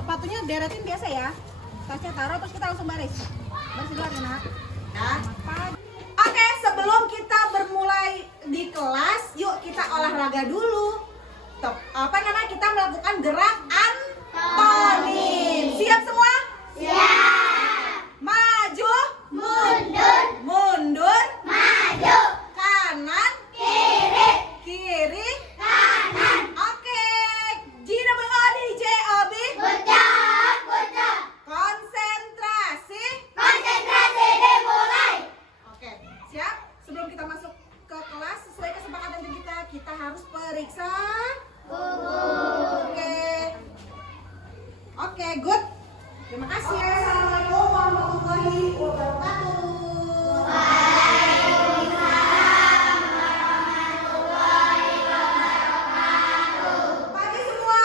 sepatunya deretin biasa ya. Tasnya taruh terus kita langsung baris. Baris dulu ya, Nak. Ya. Oke, sebelum kita bermulai di kelas, yuk kita olahraga dulu. Apa namanya? Kita melakukan gerak antonim. Siap semua? Siap. Maju, Mundur. mundur, Maju. kanan, Kiri. kiri. Kanan. Oke. GWODJOB. Good job. Good job. Konsentrasi. Konsentrasi dimulai. Oke, siap? Sebelum kita masuk ke kelas, sesuai kesepakatan kita harus periksa. Oke. Oke, good. Terima kasih. Assalamualaikum warahmatullahi wabarakatuh. Pagi semua.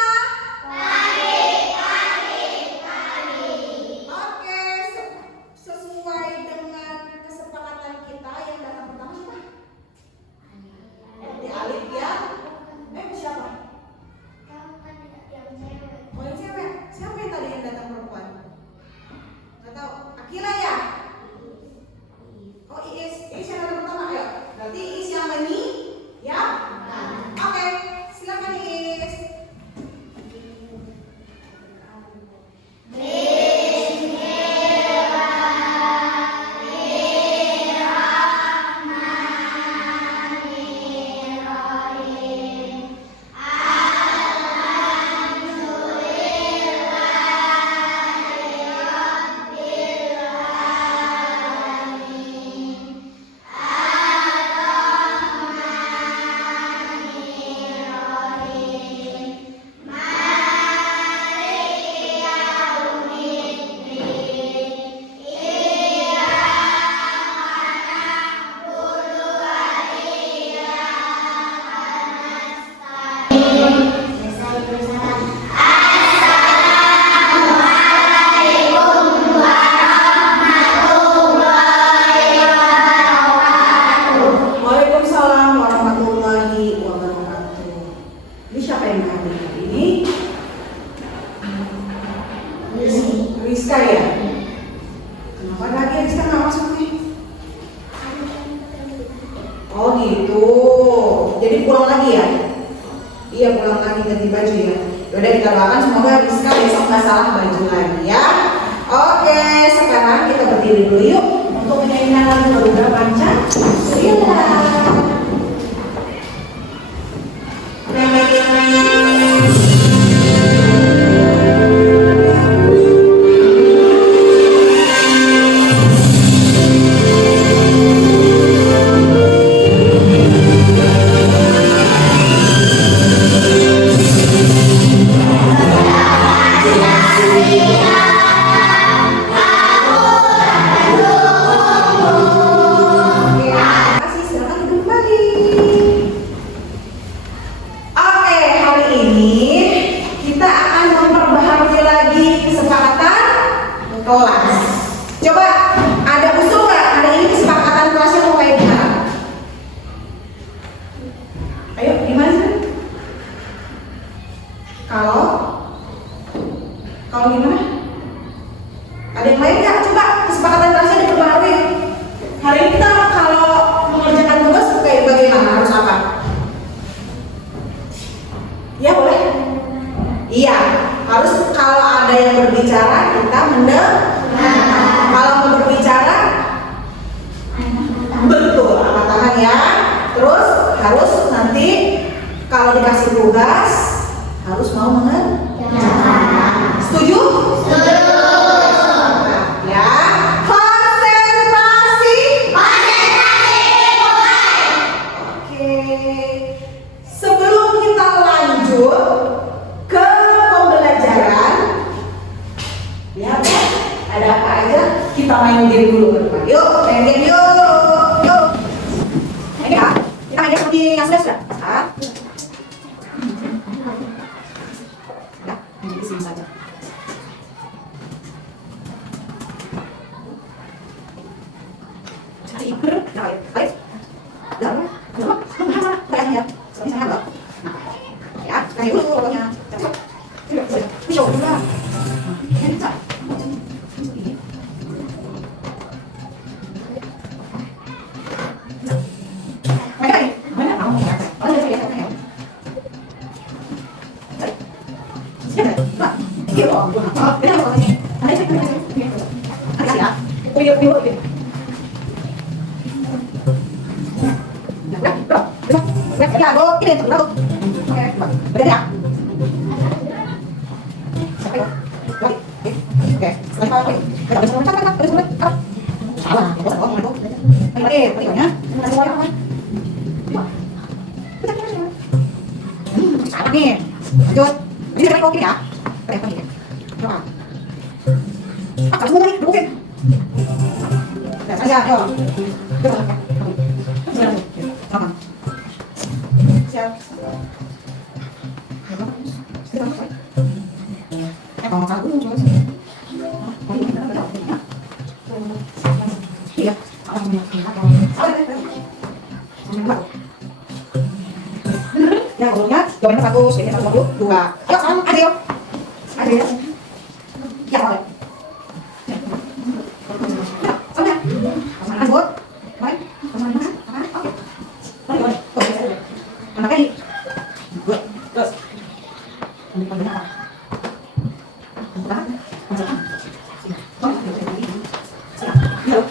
Oke, sesuai dengan kesepakatan kita yang datang pertama siapa? Di Alif ya. Siapa? Oh, yang cewek. Siapa yang tadi yang datang perempuan? Nggak tahu. Akila ya? Oh, Iis. Iis yang datang pertama. Ayo. Berarti Iis yang ini ya? Oke. Silakan Iis. Waalaikumsalam warahmatullahi wabarakatuh. Ini siapa yang hadir hari ini? Rizka ya? Kenapa lagi Rizka nggak masuk nih? Oh gitu. Jadi pulang lagi ya? Iya, pulang lagi ganti baju ya. Yaudah, kita doakan semoga Rizka besok nggak salah baju lagi ya. Oke, sekarang kita berdiri dulu yuk untuk menyanyikan lagu Garuda Pancasila. Kelas. Coba ada usul nggak hari ini kesepakatan kelasnya mau kayak gimana? Ayo, gimana sih? Kalau gimana? Ada yang lain nggak? Coba kesepakatan kelasnya diperbaharui. Hari ini kita kalau mengerjakan tugas kayak bagaimana? Harus apa? Ya boleh? Iya, harus kalau ada yang berbicara kita mendengar. Kalau mau berbicara betul angkat tangan ya. Terus harus nanti kalau dikasih tugas harus mau mengerjakan. Setuju? Setuju. Ya. Konsentrasi. Konsentrasi dimulai. Oke. Sebelum kita lanjut ke pembelajaran, ya, ada apa aja? Kita main game dulu. Yuk, main game yuk. Main game ya. Kita main game seperti yang sudah. Udah, main di sini saja. Cari iper, baik. Jangan, jangan ya. Seperti saya enggak. Ya, sekarang dulu pokoknya. Ini coba. Nih, lanjut. Ini pakai kopi ya. Pakai kopi. Coba. Kamu semua nih, bukin. Lihat saja, yuk. Coba. Coba. Siap. Kalau salah dulu, coba. Iya. Ya, ngomongnya jawabannya bagus, ini 122. Yuk, sekarang ada yuk. Ada yuk. Ya, boleh. Soalnya, pasangan lanjut. Baik, pasangan mana? Oke. Boleh, boleh. Mana kali? Dua, terus. Ambil panggilnya apa? Bentar, bentar. Siap. Ya,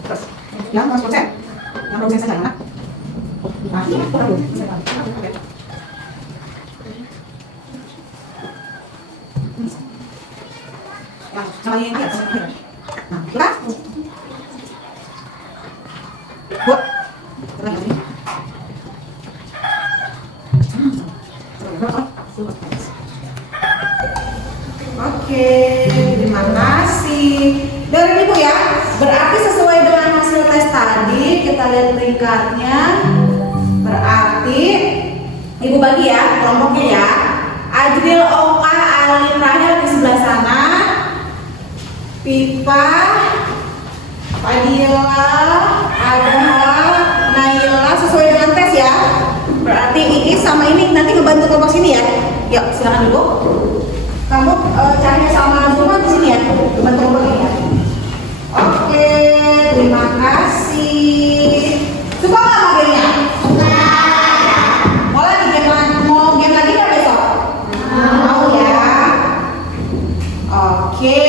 terus. Yang 100%. Yang 100% saja, mana? Kurang dulu. Sama ini ya, nah, kita buat oke, terima kasih. Dari Ibu ya, berarti sesuai dengan hasil tes tadi, kita lihat peringkatnya. Berarti Ibu bagi ya kelompoknya ya. Ajril, Oka, Alin, Rahel di sebelah sana. Pipa, Fadila, Adha, Naila sesuai dengan tes ya. Berarti ini sama ini nanti ngebantu kelompok sini ya. Yuk silakan dulu. Kamu cari sama Zuma di sini ya. Bantu kelompok ini ya. Oke, terima kasih. Suka nggak modelnya? Mau lagi mau game lagi nggak besok? Mau ya. Oke.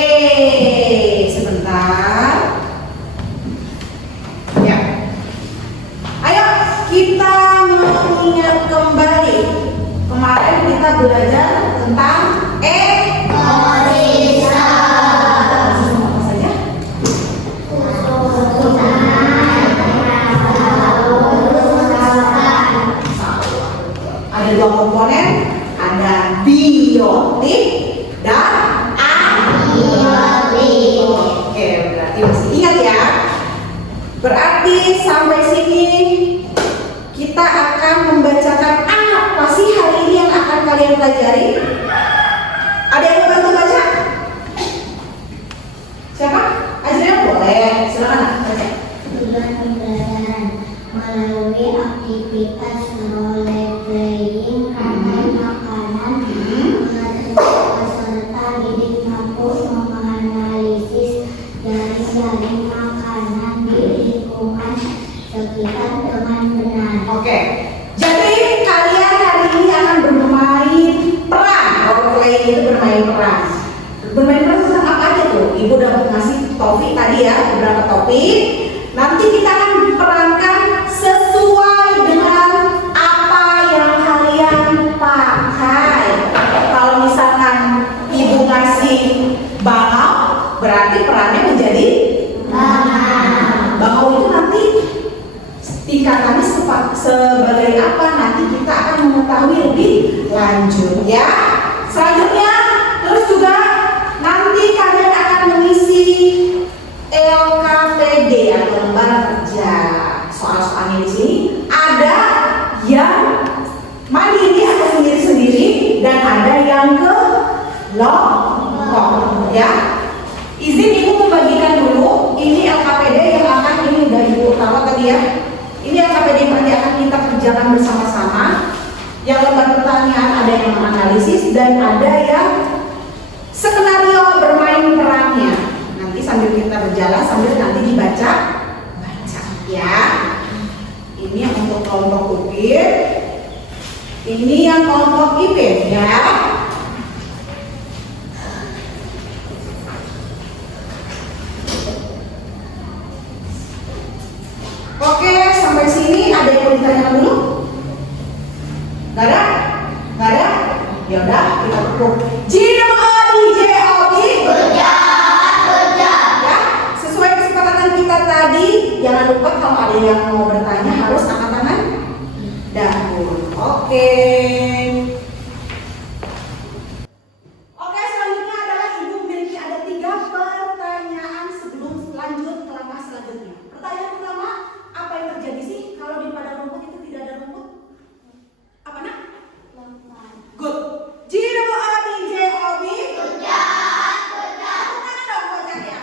Sebentar. Ya. Ayo kita mengingat kembali. Kemarin kita belajar tentang Ekolisa. Apa saja? Ada dua komponen, ada biotik dan Abiotik. oke, berarti masih ingat ya. Berarti sampai sini kita akan membacakan apa sih hari ini yang akan kalian pelajari? Ada yang mau bantu baca? Siapa? Ajril boleh, silakan baca. Tujuan pembelajaran melalui aktivitas role playing, ramai makanan, peserta didik mampu menganalisis jaring-jaring makanan di lingkungan sekitar dengan benar. Oke, jadi kalian hari ini akan bermain peran. Role playing itu bermain peran. Bermain peran tentang apa aja tuh? Ibu udah ngasih topik tadi ya, beberapa topik. Nanti kita akan perankan sesuai dengan apa yang kalian pakai. Kalau misalkan ibu ngasih bangau, berarti perannya menjadi bangau itu nanti tingkatannya sebagai apa? Nanti kita akan mengetahui lebih lanjut ya. Selanjutnya, terus juga nanti kalian akan mengisi LKPD atau lembar kerja. Soal-soalnya di sini ada yang mandiri atau sendiri-sendiri dan ada yang kelompok ya. Izin ibu membagikan dulu. Ini LKPD yang akan ini udah ibu tahu tadi ya. Ini LKPD yang nanti akan kita kerjakan bersama-sama. Yang lembar pertanyaan ada yang menganalisis dan ada yang skenario bermain perannya. Nanti sambil kita berjalan sambil nanti dibaca ya. Ini yang untuk kelompok UPIN, ini yang kelompok IPIN ya. Ya udah, kita tepuk. G-O-D-J-O-B. Kerja. Ya, sesuai kesepakatan kita tadi, jangan lupa kalau ada yang mau bertanya harus angkat tangan dahulu. Oke. Oke, selanjutnya adalah Ibu memiliki ada 3 pertanyaan sebelum lanjut ke langkah selanjutnya. Pertanyaan pertama, apa yang terjadi sih kalau di padang rumput itu tidak ada rumput? Apa nak? Good. G-O-D-J-O-B. Kerja. Mana dong bocahnya?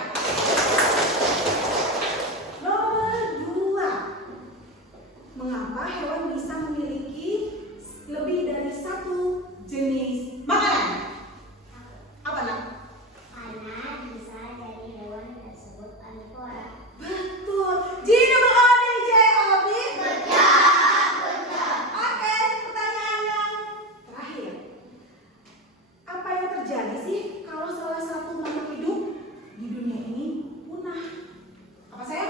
Nomor 2. Mengapa hewan bisa memiliki lebih dari 1 jenis makanan? Apa nak? Karena bisa jadi hewan tersebut karnivora. Betul. G-O-D-J-O-B. Kerja. Oke, pertanyaan yang terakhir. Apa yang terjadi sih kalau salah satu makhluk hidup di dunia ini punah? Apa saya?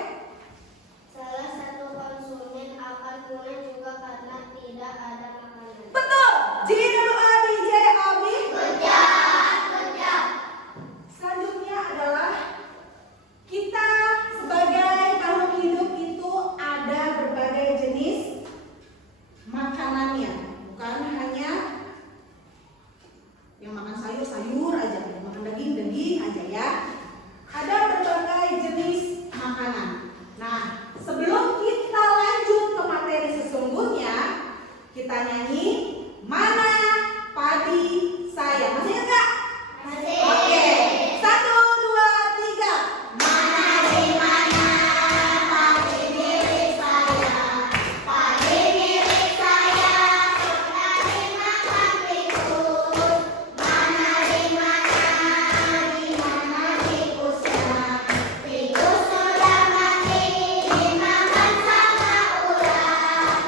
Salah satu konsumen akan punah juga karena tidak ada makanan. Betul. G-O-D-J-O-B. Kerja. Selanjutnya adalah kita sebagai makhluk hidup itu ada berbagai jenis makanannya, bukan hanya yang makan sayur-sayur aja, yang makan daging-daging aja ya. Ada berbagai jenis makanan. Nah, sebelum kita lanjut ke materi sesungguhnya, kita nyanyi Mana Padi Saya. Masih ingat nggak? Masih. Oke, 1, 2, 3. Mana di mana padi milik saya, padi milik saya sudah dimakan tikus. Mana di mana tikusnya, tikus sudah mati dimakan sama ular.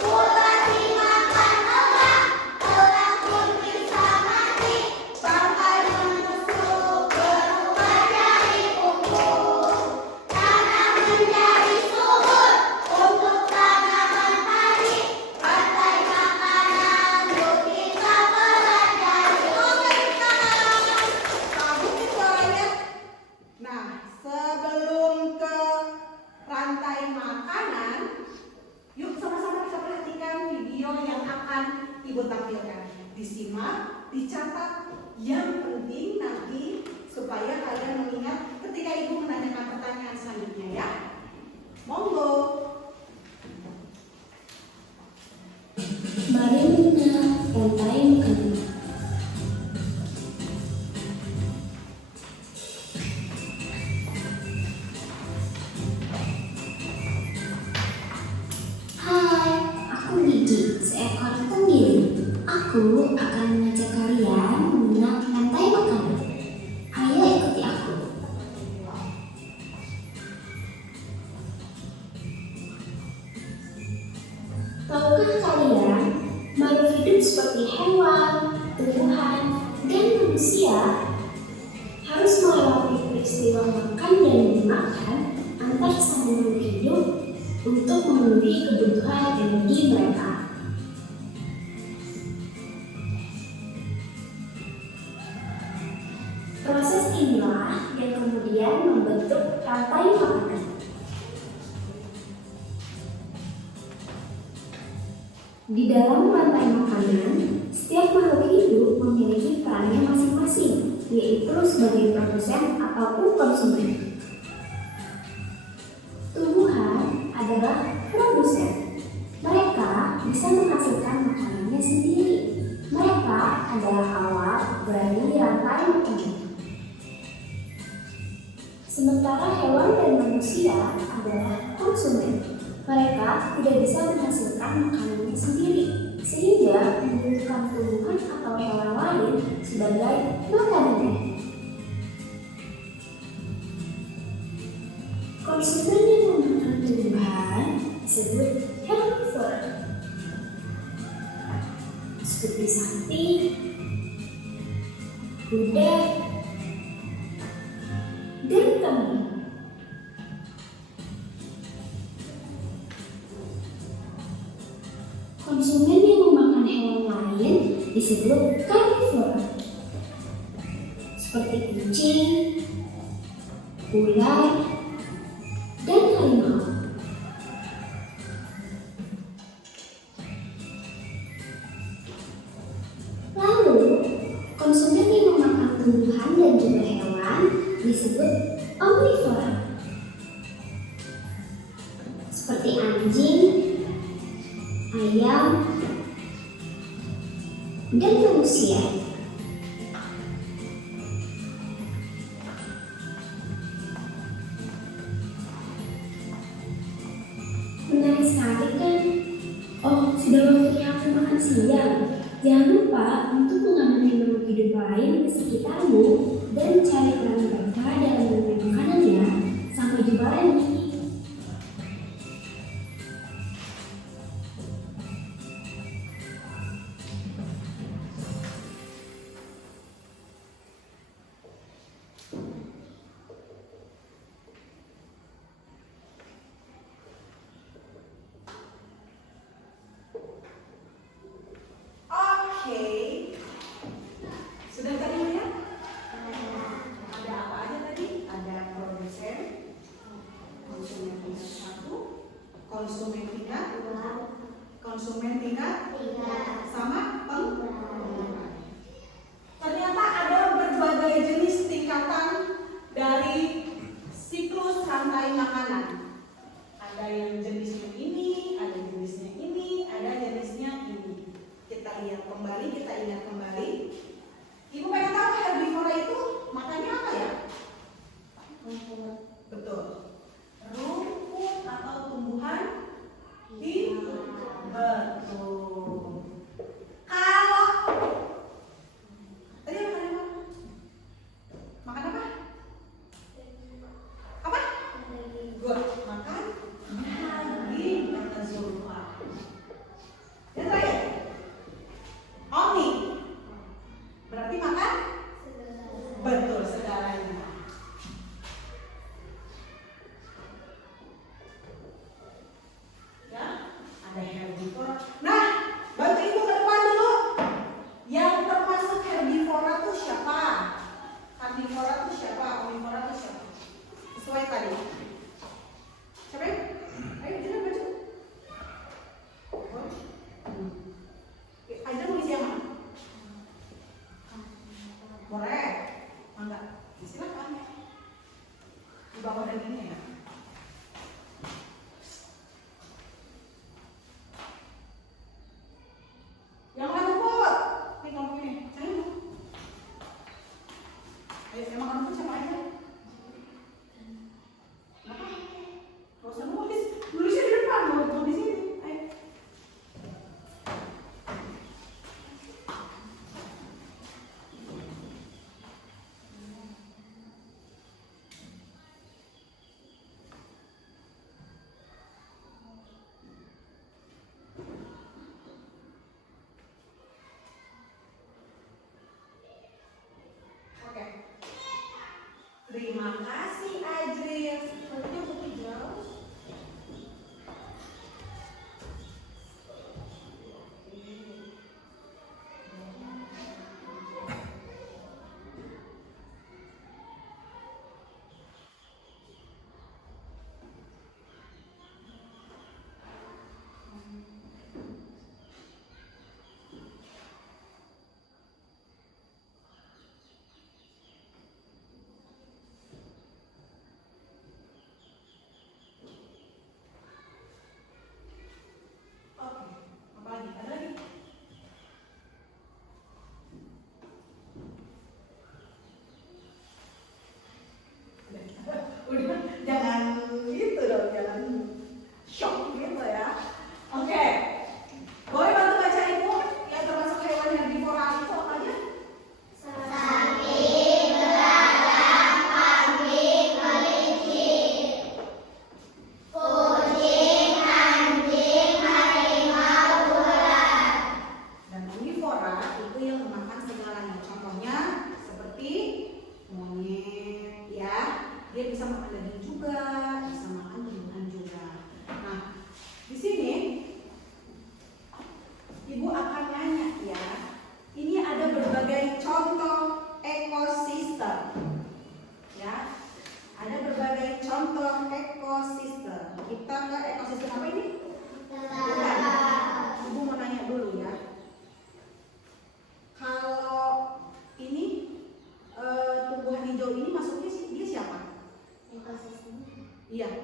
Ular dimakan orang, orang pun bisa mati. Sampai menusuk berubah jadi pupuk, tanah menjadi subur untuk tanaman padi. Rantai makanan untuk kita pelajari. Oke, tangan. Bagus suaranya. Nah, sebelum ke rantai makanan, yuk sama-sama kita perhatikan video yang akan Ibu tampilkan. Disimak, dicatat, yang penting nanti supaya kalian mengingat ketika Ibu menanyakan pertanyaan selanjutnya ya. Monggo. Mari mengenal rantai makanan. Hai, aku Gigi, seekor tenggiri. Aku akan mengajak kalian mengenal rantai makanan. Ayo ikuti aku. Tahukah kalian, makhluk hidup seperti hewan, tumbuhan, dan manusia harus melewati peristiwa makan dan dimakan antar sama makhluk hidup untuk memenuhi kebutuhan energi mereka. Proses inilah yang kemudian membentuk rantai makanan. Di dalam rantai makanan, setiap makhluk hidup memiliki perannya masing-masing, yaitu sebagai produsen ataupun konsumen. Tumbuhan adalah produsen. Mereka bisa menghasilkan makanannya sendiri. Mereka adalah awal dari rantai makanan. Sementara hewan dan manusia adalah konsumen. Mereka tidak bisa menghasilkan makanannya sendiri, sehingga membutuhkan tumbuhan atau hewan lain sebagai makanannya. Konsumen yang memakan tumbuhan disebut herbivora, seperti sapi, kuda, dan kambing. Konsumen yang memakan hewan lain disebut disebut karnivora, seperti kucing, ular, dan harimau. Lalu, konsumen yang memakan tumbuhan dan juga hewan disebut omnivora, seperti anjing, ayam, dan manusia. Menarik sekali kan? Oh, sudah waktunya aku makan siang. Jangan lupa untuk mengamati makhluk hidup lain di sekitarmu dan mencari peran mereka dalam dunia makanan ya. Sampai jumpa lagi. Oke. Sudah tadi ya? Ada apa aja tadi? Ada produsen, konsumen tingkat 1, konsumen tingkat 2, konsumen tingkat 3, sama penggunaan. Ternyata ada berbagai jenis tingkatan dari siklus rantai makanan. Ada yang jenisnya ini, ada jenisnya ini, ada jenisnya ini. Kita lihat kembali, kita ingat kembali. Ibu pengen tahu herbivora itu makannya apa ya? Rumput. Betul. Rumput atau tumbuhan hidup. Betul. Kalau tadi makan apa? Makan apa? Apa? Good. Makan daging kata Zulfa. Yang terakhir, omni. Berarti makan? Betul, segalanya. Ya, ada herbivora. Nah, bantu ibu ke depan dulu. Yang termasuk herbivora tuh siapa? Karnivora tuh siapa? Omnivora tuh siapa? Sesuai tadi. Siapa ya? Ayo kita baca. Aida mau isi yang mana? Boleh. Enggak. Silakan. Di bawah dagingnya ya. Yang mana rumput? Ini kelompok ini. Saya mau. Ayo, yang makan rumput siapa aja? Kenapa? Gak usah nulis. Nulisnya di depan, mau di sini. Ayo. Oke. Terima kasih Ajril. Sepertinya buku jauh.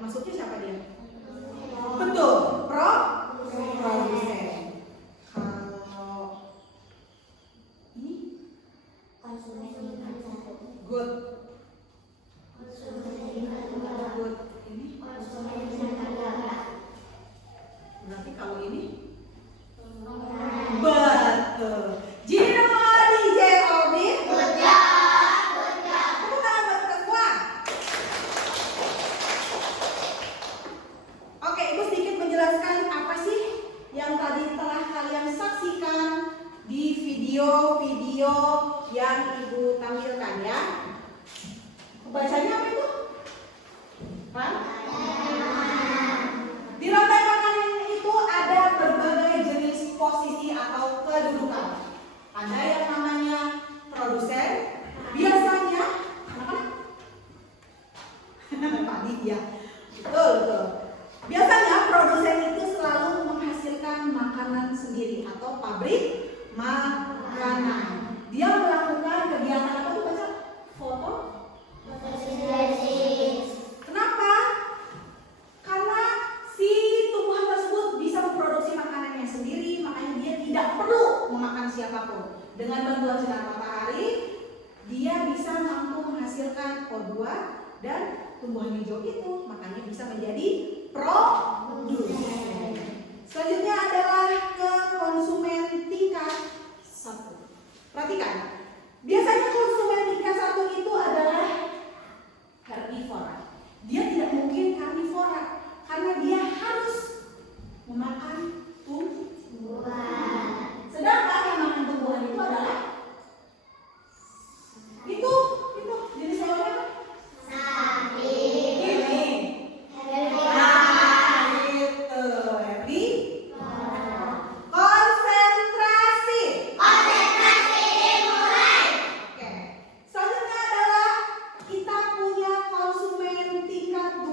Masuknya siapa dia? Betul, produsen. Kalau ini Konsumen tingkat 1. good. Konsumen tingkat 2. Good. Ini Konsumen tingkat 3. berarti kalau ini Pengurangan. betul. Gino DJ Orbit. Kerja. Tepuk tangan buat kita semua. Oke, Ibu sedikit menjelaskan apa sih yang tadi telah kalian saksikan di video-video yang Ibu tampilkan ya. Bacanya apa itu? Hah? Di rantai makanan itu ada berbagai jenis posisi atau kedudukan. Ada yang namanya produsen, biasanya anak-anak tadi ya, betul. Biasanya produsen itu selalu menghasilkan makanan sendiri atau pabrik makanan. Dia melakukan kegiatan apa tuh baca? Foto. Kenapa? Karena si tumbuhan tersebut bisa memproduksi makanannya sendiri, makanya dia tidak perlu memakan siapapun. Dengan bantuan sinar matahari, dia bisa mampu menghasilkan O2 dan tumbuhan hijau itu makanya bisa menjadi produsen. Selanjutnya adalah ke konsumen tingkat 1. Perhatikan, biasanya konsumen tingkat 1 itu adalah herbivora. Dia tidak mungkin karnivora karena dia harus memakan tumbuhan. Sedangkan yang makan tumbuhan itu adalah itu jenis hewannya apa? Sapi. Ini. Herbivora. Nah, itu herbivora. Konsentrasi. dimulai. Oke. Selanjutnya adalah kita punya konsumen tingkat 2.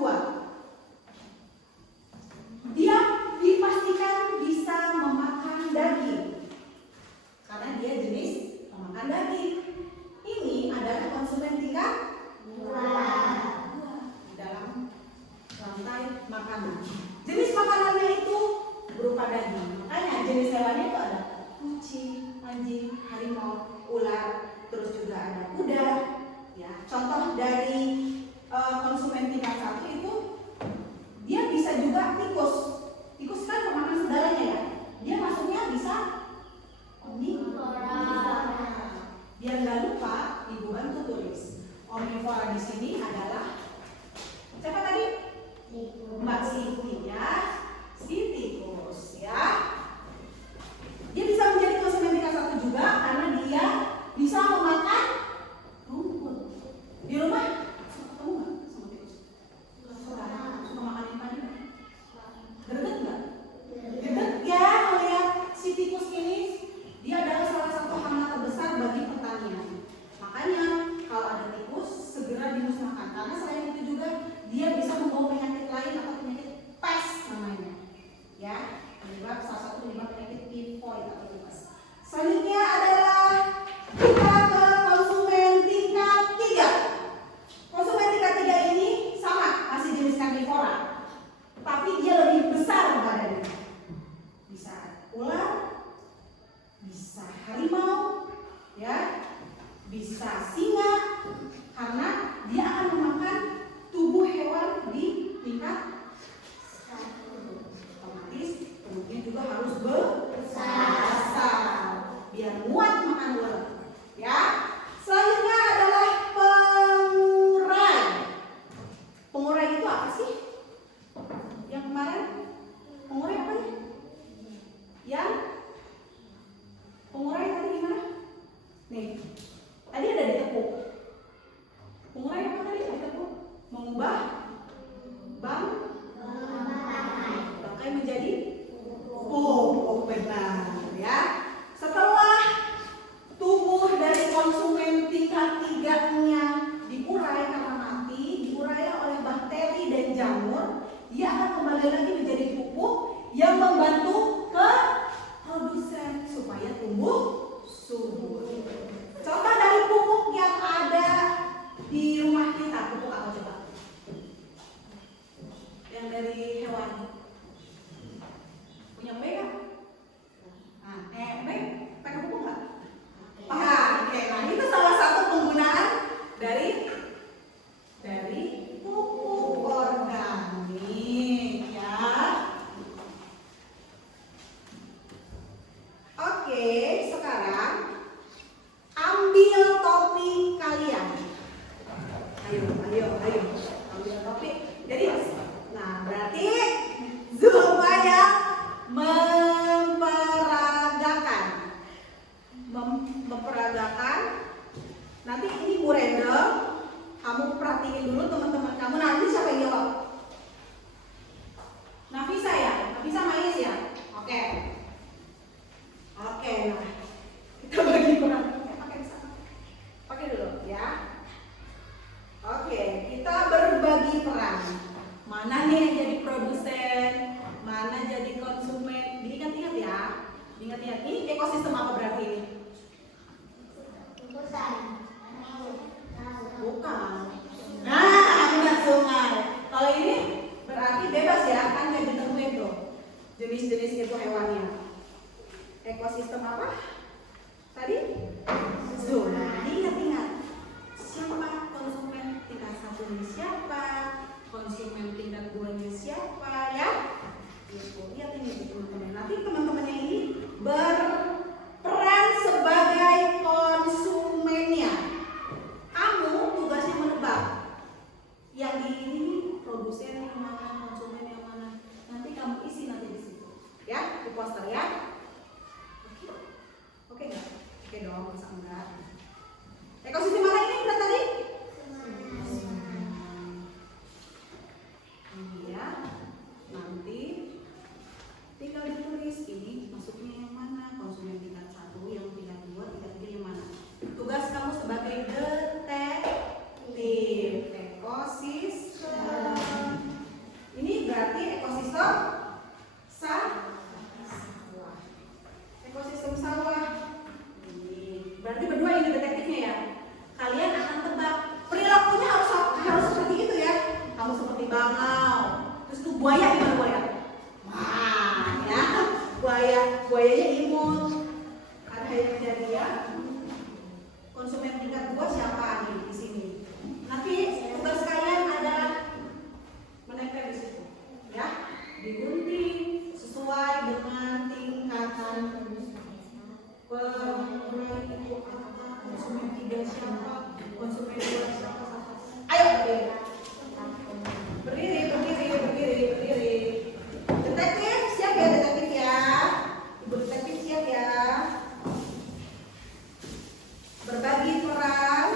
Dia dipastikan bisa memakan daging karena dia jenis pemakan daging. Ini adalah konsumen tingkat 2 di dalam rantai makanan. Jenis makanannya itu berupa daging. Makanya jenis hewannya itu ada kucing, anjing, harimau, ular, terus juga ada kuda. Ya, contoh dari konsumen tingkat 1 itu dia bisa juga tikus. Tikus kan pemakan segalanya ya. Dia masuknya bisa omnivora. Biar nggak lupa, Ibu bantu tulis. Omnivora di sini adalah siapa tadi? Mbak Siti ya. Si tikus ya. Dia bisa menjadi konsumen tingkat 1 juga karena dia bisa memakan rumput. Di rumah suka ketemu nggak sama tikus? Suka makan yang tadi? Greget nggak? Greget ya melihat si tikus ini. Dia adalah salah satu hama terbesar bagi pertanian. Makanya kalau ada tikus segera dimusnahkan karena selain itu juga dia bisa membawa penyakit lain atau penyakit pest namanya. Ya, penyebab salah satu penyebab penyakit tifoid atau tipes. Selanjutnya adalah kita ke konsumen tingkat 3. Konsumen tingkat 3 ini sama, masih jenis karnivora, tapi dia lebih besar badannya. Bisa ular, bisa harimau, ya, bisa singa, karena dia akan memakan tubuh hewan di tingkat 1. Otomatis tubuhnya juga harus besar biar muat makan ular. Ya. Selanjutnya adalah pengurai. Pengurai itu apa sih? Yang kemarin pengurai apa nih? Yang pengurai tadi gimana? Nih, tadi ada ditepuk. Pengurai apa tadi? Ditepuk. Mengubah bangkai menjadi pupuk, benar ya. Setelah tubuh dari konsumen tingkat 3-nya diurai karena mati, diurai oleh bakteri dan jamur, dia akan kembali lagi menjadi pupuk yang membantu ke produsen supaya tumbuh subur. Contoh dari pupuk yang ada di rumah kita, pupuk apa coba? peragakan. Nanti ini Bu random. Kamu perhatiin dulu teman-teman kamu. Nanti siapa yang jawab? Nafisa ya? Nafisa Maiz ya? Oke. Oke, nah. Kita bagi peran. Pakai dulu ya. Oke, kita berbagi peran. Mana nih yang jadi produsen? Mana jadi konsumen? Diingat-ingat ya. Ingat-ingat. Ini ekosistem apa berarti ini? Bukan. Nah, benar sungai. Kalau ini berarti bebas ya, kan nggak ditentuin tuh jenis-jenis itu hewannya. Ekosistem apa? Tadi? Zona. Ingat-ingat. Siapa konsumen tingkat 1-nya siapa? Konsumen tingkat 2-nya siapa ya? Lihat ini teman-teman. Nanti teman-temannya ini berperan sebagai konsumennya. Kamu tugasnya menebak. Yang di ini produsen yang mana, konsumen yang mana. Nanti kamu isi nanti di situ. Ya, di poster ya. Oke. Oke enggak? Oke dong, masa enggak? Ekosistem mana ini udah tadi? Iya. Nanti tinggal ditulis ini masuknya yang mana, konsumen tingkat 1, yang tingkat 2, tingkat 3 yang mana. Tugas kamu sebagai detektif ekosistem. Ini berarti ekosistem sawah. Ekosistem sawah. Ini berarti berdua ini detektifnya ya. Kalian akan tebak. Perilakunya harus seperti itu ya. Kamu seperti bangau. Terus tuh buaya gimana buaya? Wah, ya. Buayanya imut. Ada yang jadi ya. Konsumen tingkat 2 siapa nih di sini? Nanti tugas kalian adalah menempel di situ, ya, digunting sesuai dengan tingkatan pemberi itu apa, konsumen 3 siapa, konsumen 2 siapa. Ayo berdiri. Detektif siap ya, detektif ya. Ibu detektif siap ya. Berbagi peran.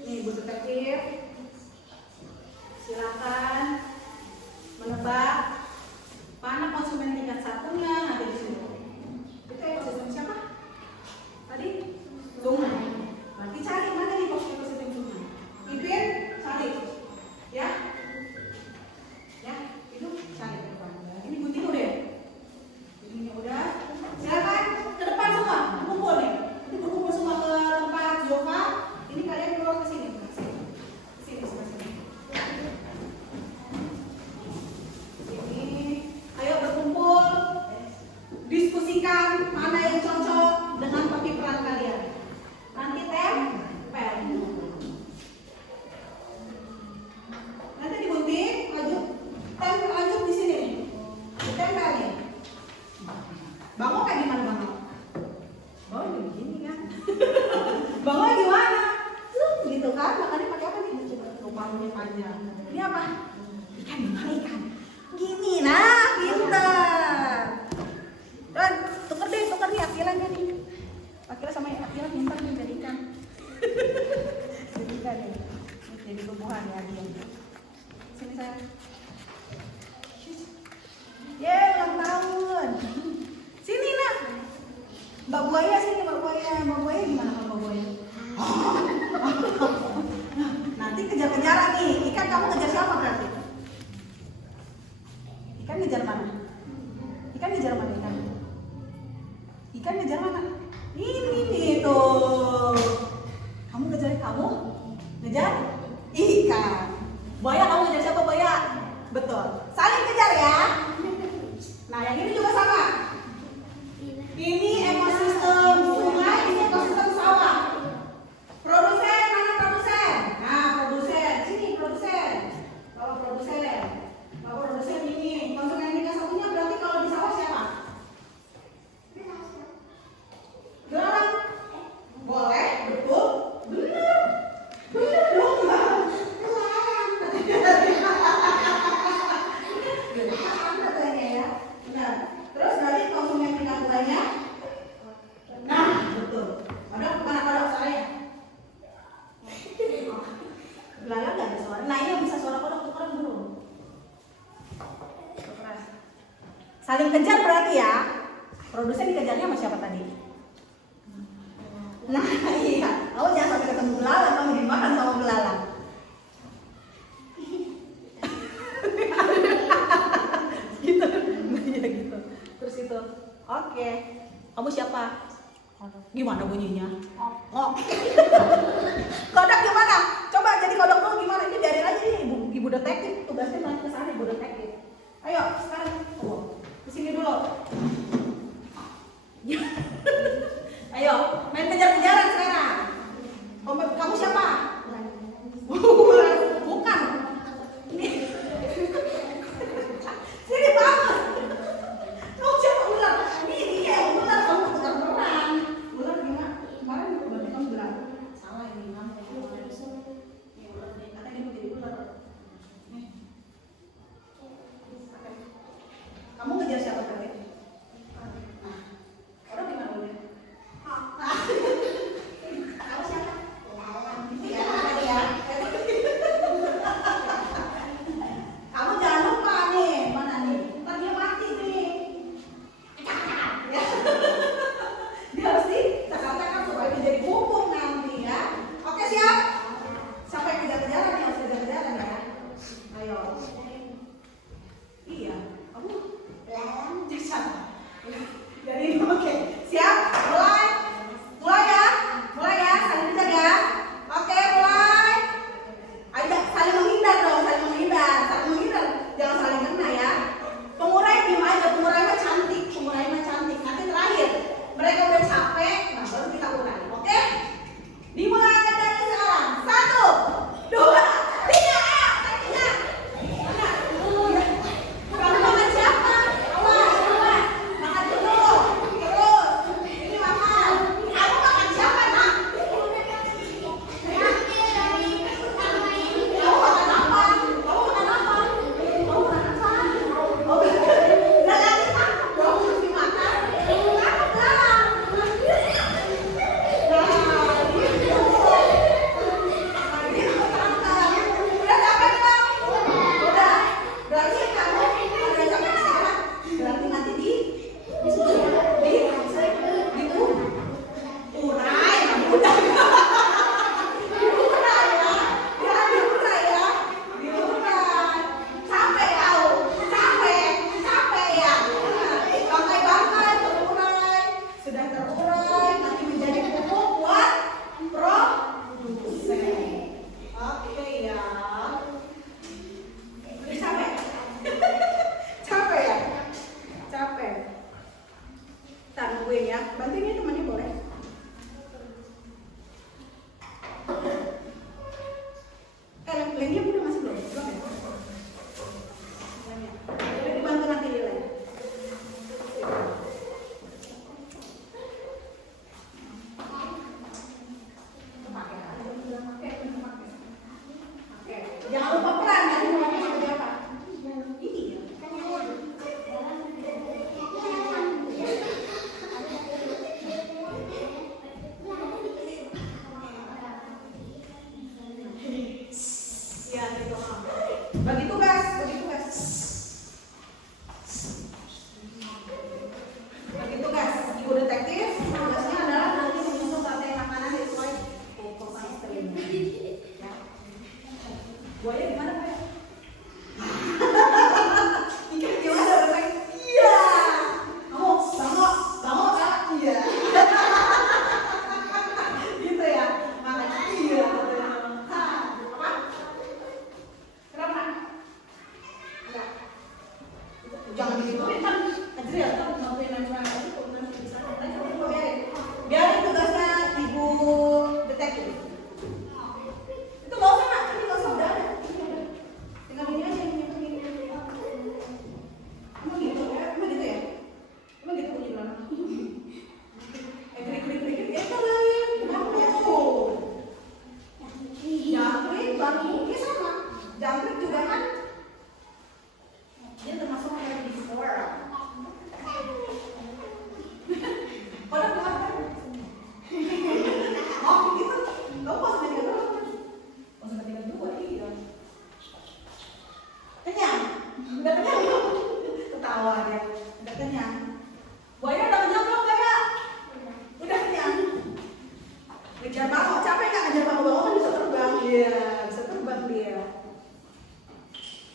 Nih Ibu detektif, silakan menebak mana konsumen tingkat 1-nya nanti di sini. Itu ekosistem siapa? Tadi sungai. Berarti cari mana nih ekosistem sungai. Ipin cari, ya, ya itu cari ke depan. Ini gunting udah ya? Guntingnya udah. Silakan ke depan semua, kumpul nih. Ini berkumpul semua ke tempat Zova. Ini kalian keluar ke sini. Sini. Sini. Ayo berkumpul. Diskusikan mana yang cocok dengan topik peran kalian. Nanti tempel. Nanti digunting, lanjut di sini. Ditempel nih. Bangau kayak gimana bangau? Bangau kayak begini kan? Bangau gimana? Gitu kan? Makanya pakai apa nih? Lubangnya panjang. Ini apa? Ikan gimana ikan? Gini, nah pintar. Dan tuker nih Akilannya nih. Akila sama Akila pintar nih jadi ikan. Jadi ikan nih. Jadi tumbuhan ya dia. Sini saya. Ulang tahun. Sini nak. Mbak Buaya sini, Mbak Buaya. Mbak Buaya gimana kalau Mbak Buaya? Nanti kejar-kejaran nih. Ikan kamu ngejar siapa berarti? Produsen dikejarnya sama siapa tadi? Nah iya, kamu jangan sampai ketemu belalang, kamu dimakan sama belalang. Gitu, iya gitu. Terus itu, oke. Kamu siapa? Gimana bunyinya? Oh. Kodok gimana? Coba jadi kodok dulu gimana? Ini biarin aja nih, ibu detektif. Tugasnya nanti kesana ibu detektif. Ayo sekarang, kesini dulu. Ayo, main kejar-kejaran sekarang. Kamu siapa? Bukan. Ini. Sini banget. Kamu siapa ular? Ini kayak ular, kamu bukan perang. Ular gimana? Kemarin berarti kamu bilang salah ini kamu. Ini ular nih, katanya dia mau jadi ular. Nih. Kamu ngejar siapa tadi? Orang gimana udah? Kamu siapa? Ya. Kamu jangan lupa nih, mana nih? Ntar dia mati nih. Ya. Dia harus dicakap-cakap supaya dia jadi bubuk nanti ya. Oke siap? Siapa yang kejar-kejaran nih? Harus kejar-kejaran ya. Ayo. Iya. Kamu jasa. Jadi oke. Siap? Mulai ya. Mulai ya. Saling kejar ya. Oke, mulai. Ayo saling menghindar dong, saling menghindar. Jangan saling kena ya. Pengurai diem aja, pengurai mah cantik. Nanti terakhir mereka udah capek, nah baru kita urai. Oke? Dimulai dari sekarang. 1, 2, 3, ayo. Kamu makan siapa? Awas. Makan dulu. Terus. Ini makan. Kamu makan siapa, nak? Kamu makan apa? Oh, udah lagi tangkap dong, harus dimakan. Tangkap belalang. Nah, gitu. Tangkap. Udah capek belum? Udah. Berarti kamu udah capek sekarang. Berarti nanti urai. Udah. Diurai ya. Ya, diurai ya. Diurai. Capek kau. Capek ya. Bangkai terurai. Sudah terurai. Nanti menjadi pupuk buat produsen. Oke ya. Udah capek? Capek ya? Capek. Ntar nungguin ya. Bantuin ya temannya boleh? Ngejar bangau, capek nggak ngejar bangau? Bangau kan bisa terbang. Iya, bisa terbang dia.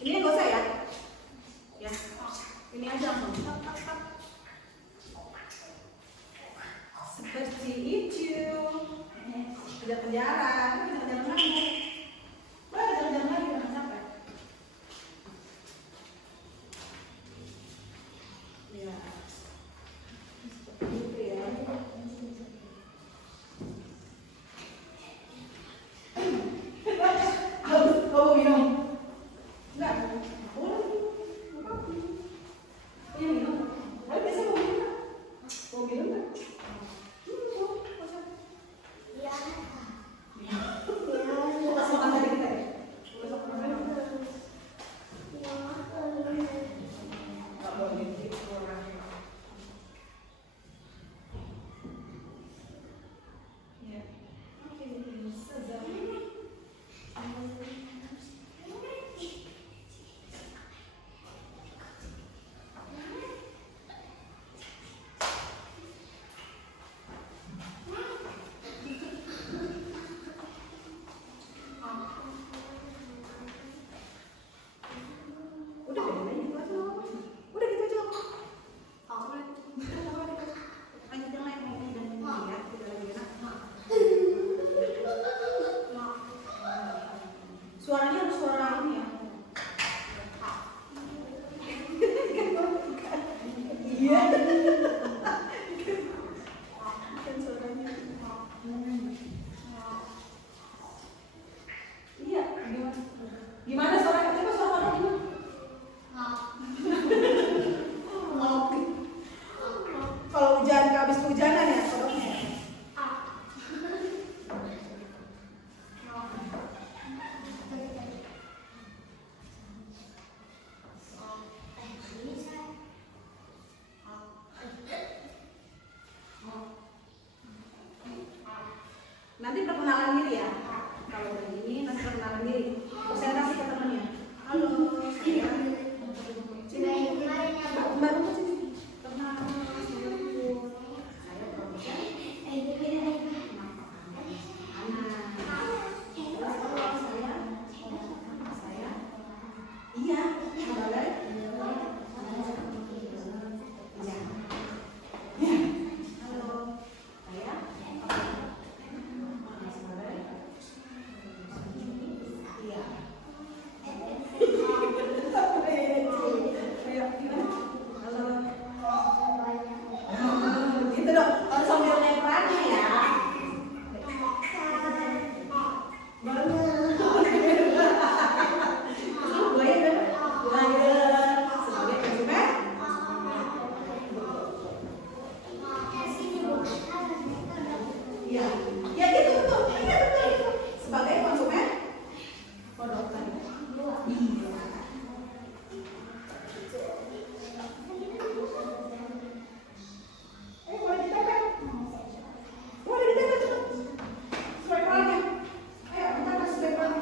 Ini nggak usah ya? Ya, ini aja langsung. Seperti itu. Kejar-kejaran, kejar-kejaran lagi. Boleh kejar-kejaran lagi, jangan capek. Ya, seperti itu ya. Kamu minum? Enggak. Boleh. Iya minum. Tapi biasa mau minum. Mau minum nggak? Makan tadi kita ya. Nggak boleh gitu orangnya. Ya. Oke, sudah. Udah deh, gitu aja. Udah gitu aja. Lanjut yang lain nih dan ini ya, kita lagi enak. Suaranya harus suara ini ya. Iya. Kan suaranya. Iya, gimana? Gimana suaranya? Coba suara gimana? Kalau hujan, habis kehujanan ya, kodoknya. Nanti perkenalan diri ya. Kalau udah gini, nanti perkenalan diri. Presentasi ke temennya. Halo, saya. Sini. Baru ke sini. Kenal, saya Profesor. Saya. Iya, boleh. Iya. Halo, saya. Iya. Halo. Gitu dong, harus sambil naik perannya ya. Boleh kan? Sebagai konsumen. Iya, ya gitu betul. Iya betul itu. Sebagai konsumen. Kodok kan? Iya. Boleh ditempel. Boleh ditempel cepet. Sesuai perannya. Ayo, kita kasih sesuai perannya.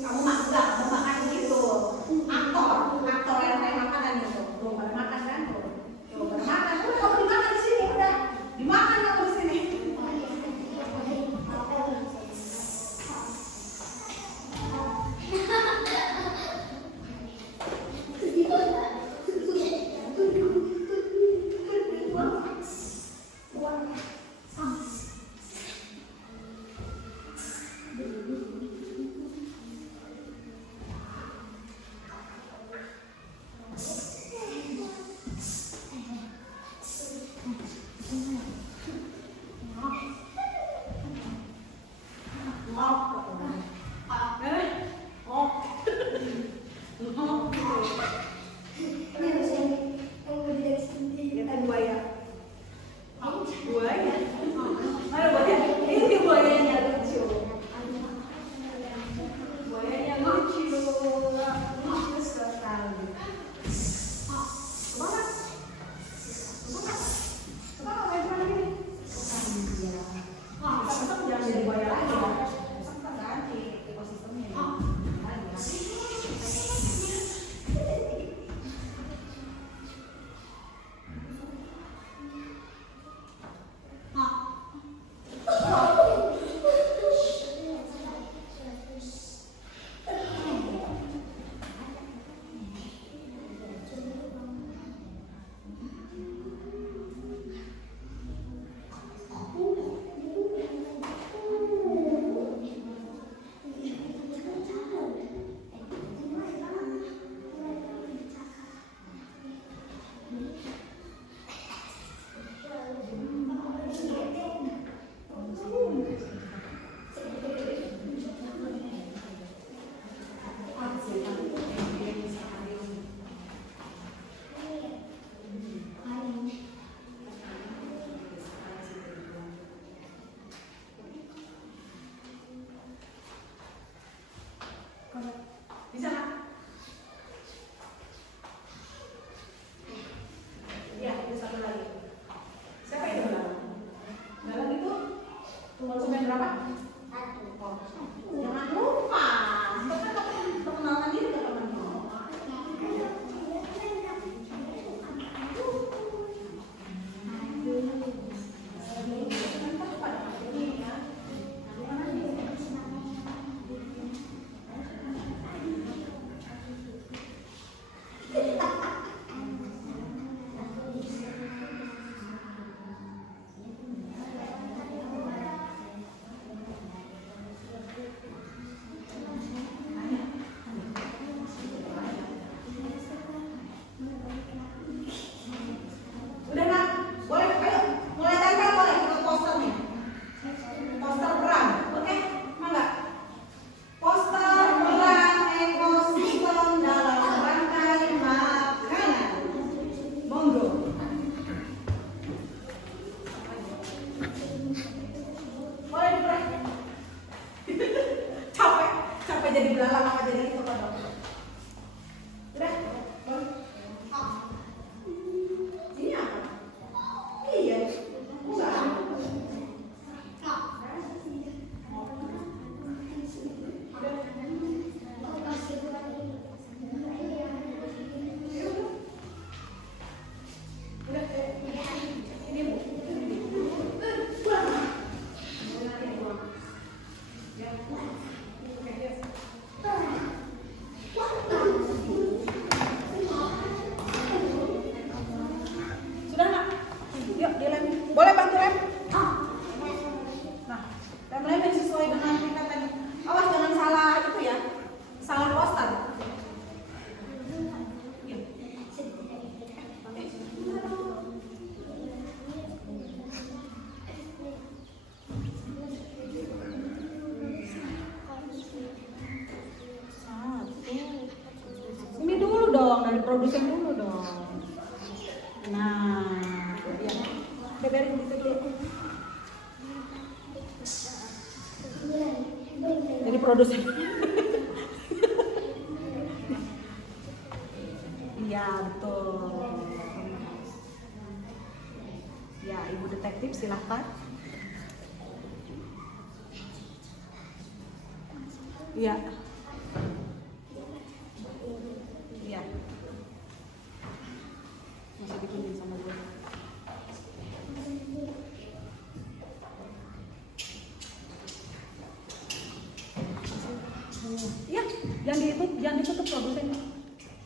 Kamu enggak mau makan gitu. Aktor yang kayak makanan itu. Belum pada makan kan? Belum pada makan. Udah kamu dimakan di sini udah. Dimakan kamu di sini. Konsumen berapa? Jangan lupa. Perkenalkan diri ke teman-teman. Udah nak, boleh, ayo mulai tempel boleh ke posternya. Poster perang, oke? Mangga. Poster perang ekosistem dalam rangkai makanan. Monggo. Boleh diperang. Capek jadi belalang apa jadi itu kan? Udah, boleh. Ini apa? Iya, enggak. Sudah nak? Yuk dilem. Boleh bantu lem? Nah, lem-lemin sesuai dengan tingkatannya. Awas jangan salah itu ya. Salah poster. Ini dulu dong, dari produsen dulu dong. Nah, ya. Beberin itu dulu. Jadi produsen. Iya, betul. Ya, Ibu Detektif silahkan. Iya. Iya. Masih dipinjam sama gue. Iya, jangan ditutup produsen.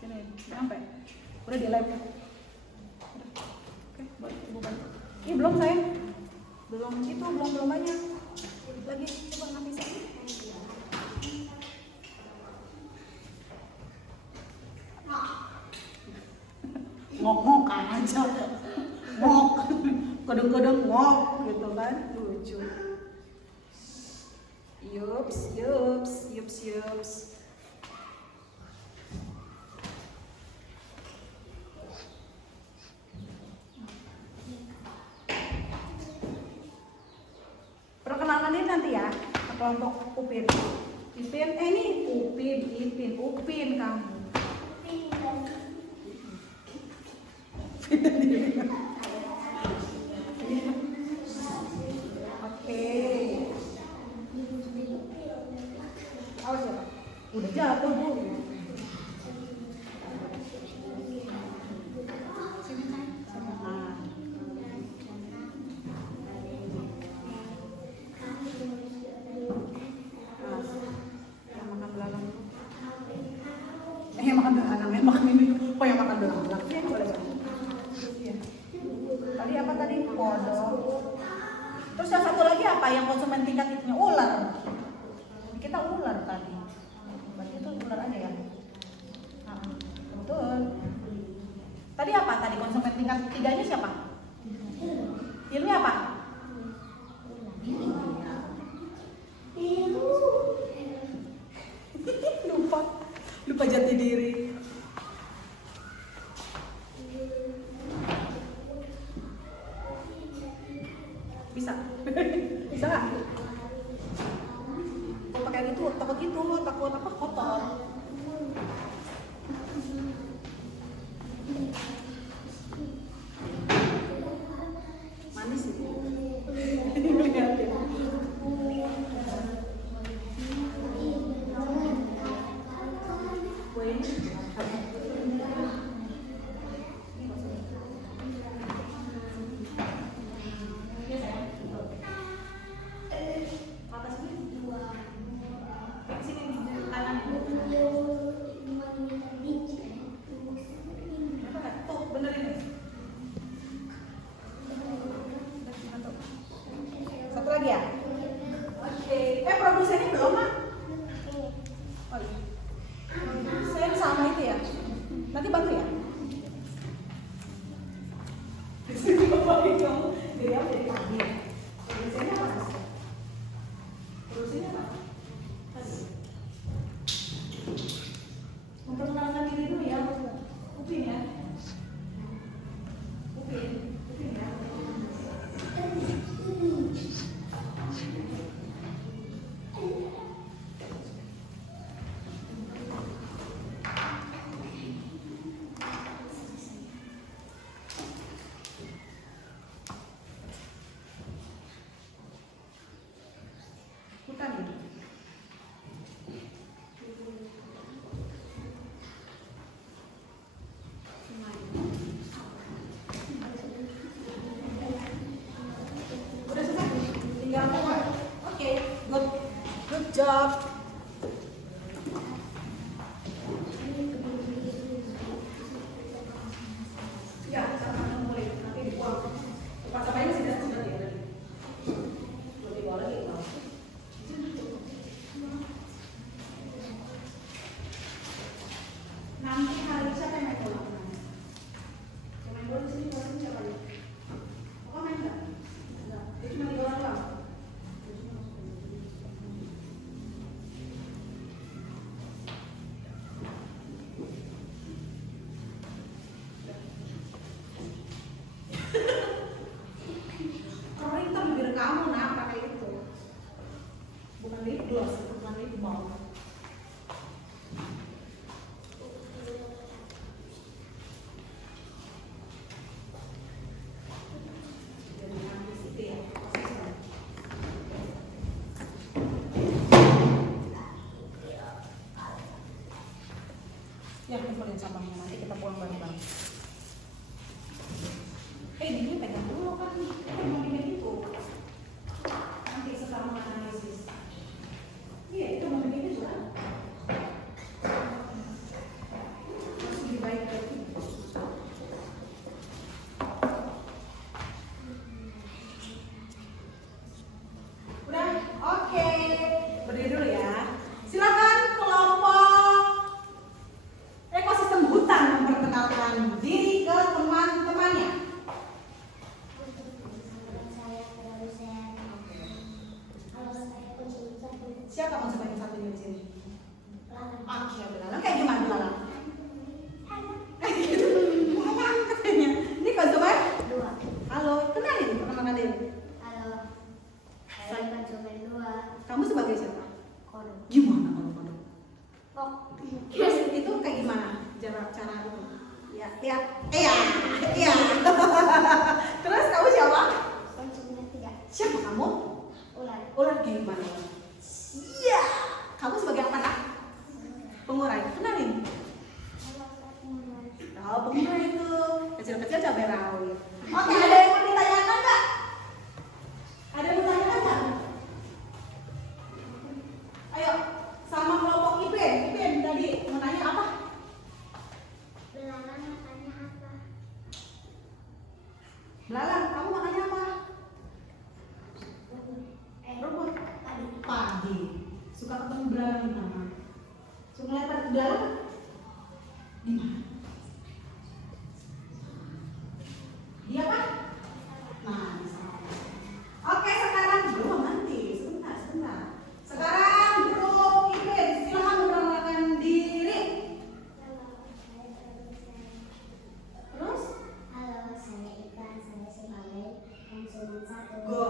Sini, sampai. Udah di live. Oke, boleh Ibu bantu. Ih, belum sayang. Belum banyak. Lagi coba ngabisin. Ngok-ngok aja, ngok, kadang-kadang ngok gitu kan, lucu. Yups. Perkenalkan diri nanti ya, ke kelompok Upin. Upin kamu. Oke. Awas ya, Pak. Udah jatuh, Bu. Makan ini. Oh, yang makan belalang. Boleh. Tadi apa tadi? Kodok. Terus yang satu lagi apa yang konsumen tingkat itu? Ular. Kita ular tadi. Berarti itu ular aja ya? Betul. Tadi apa tadi konsumen tingkat 3-nya siapa? Ilmi apa? Lupa jati diri. Bisa nggak? Kalau pakai gitu takut apa kotor. Manis sih. Lihatin. lagi ya? Oke. Produsennya belum, Mak? Oh iya. Saya sama itu ya. Nanti bantu ya. Jadi apa dari pagi? Produsennya apa? Produsennya apa? Memperkenalkan diri dulu ya, Upin ya. Upin ya. Bukan ini. Udah selesai? Tinggal keluar. Oke, good job. Ya, sama mulai nanti dibuang. Pas apa ini sudah ya tadi. Belum dibawa lagi. Nanti hari siapa yang main bola? Yang main bola di sini siapa ya? Oh main enggak? Enggak. Dia cuma di bola doang. Kering tuh bibir kamu nak pakai itu. Bukan lip gloss, bukan lip balm. Ya, kumpulin sampahnya nanti kita buang bareng-bareng. Ini pegang dulu kan, mau bikin itu. Nanti setelah menganalisis. Iya, itu mau bikin itu kan. Harus lebih baik lagi. Udah, oke. Berdiri dulu ya. Silakan kelompok ekosistem hutan memperkenalkan diri ke teman-temannya. Siapa konsumen yang satunya di sini? Oke, belalang kayak gimana belalang? Belalang katanya. Ini konsumen? Dua. Halo, kenalin perkenalan diri. Halo. Saya konsumen dua. Kamu sebagai siapa? Kodok. Gimana kalau kodok? Oh. Terus itu kayak gimana? Cara itu? Ya, iya. Terus kamu siapa? Konsumen tiga. Siapa kamu? Ular. Ular kayak gimana? Iya. Kamu sebagai apa nak? Pengurai. Kenalin. Oh, pengurai itu kecil-kecil cabai rawit. Oke, ada yang mau ditanyakan nggak? Ada yang mau ditanyakan nggak? Ayo, sama kelompok Ipin tadi mau nanya apa? Belalang makannya apa? Belalang, kamu makannya apa? Rumput. Padi. Suka ketemu belalang di mana? Suka lihat belalang? Di mana? Dia apa? Nah, di sana. Oke, sekarang belum nanti. Sebentar. Sekarang grup Ipin, silakan memperkenalkan diri. Terus? Halo, saya Ikan. Saya sebagai konsumen satu. Go.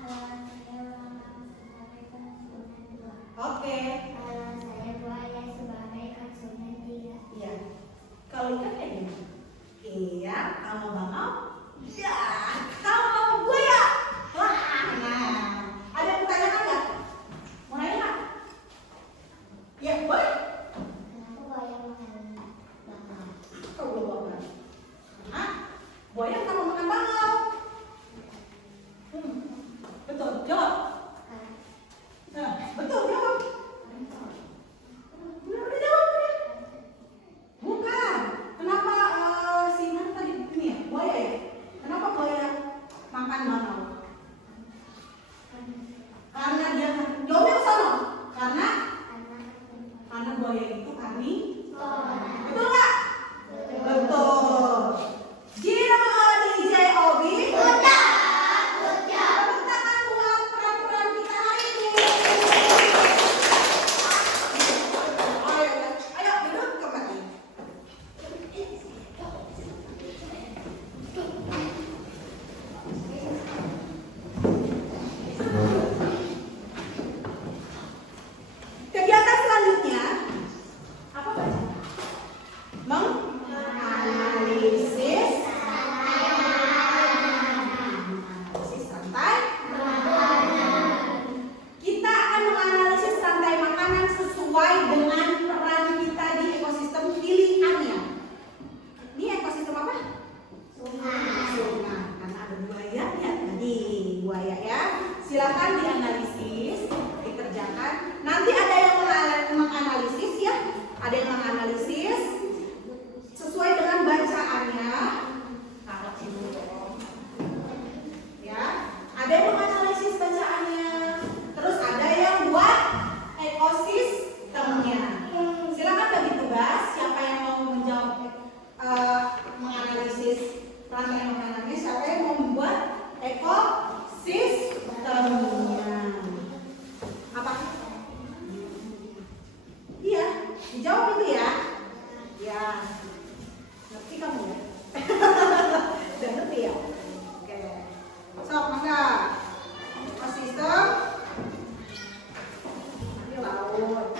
Halo, saya Belalang sebagai konsumen dua. Oke. Halo, saya Buaya sebagai konsumen tiga. Iya. Kalau ikan kayak gimana? Iya, kalau bangau? Iya. Kalau gue ya? Wah, nah. Ada yang bertanyakan nggak? Mau nanya nggak? Ya, boleh. Kenapa buaya makan bangau? Kau belum bawa. Hah? Buaya kenapa makan bangau? Betul, jawab. Nah, betul, jawab. Udah jawab ya? Bukan. Kenapa si mana tadi ini ya? Buaya ya? Kenapa buaya makan bangau? Karena dia jawabnya ke sono. Karena buaya itu betul nggak? Betul. G-O-D-J-O-B. Tepuk tangan buat peraturan kita hari ini. Ayo duduk kembali. Kegiatan selanjutnya apa Pak? Menganalisis rantai. Kita akan menganalisis rantai makanan sesuai dengan peran kita di ekosistem pilihannya. Ini ekosistem apa? Sungai. Karena ada buaya ya tadi, buaya ya. Silakan dianalisis, dikerjakan. Nanti ada yang menganalisis ya, ada yang menganalisis sesuai dengan bacaannya. Taruh sini dong. Ya, ada yang menganalisis bacaannya. Terus ada yang buat ekosistemnya. Silakan bagi tugas. Siapa yang mau menjawab menganalisis rantai makanannya? Siapa yang mau membuat ekosistemnya? Apa? Iya, dijawab itu ya. Ya, ngerti kamu ya? Udah ngerti ya? Oke. Sok, maka ekosistem ini laut.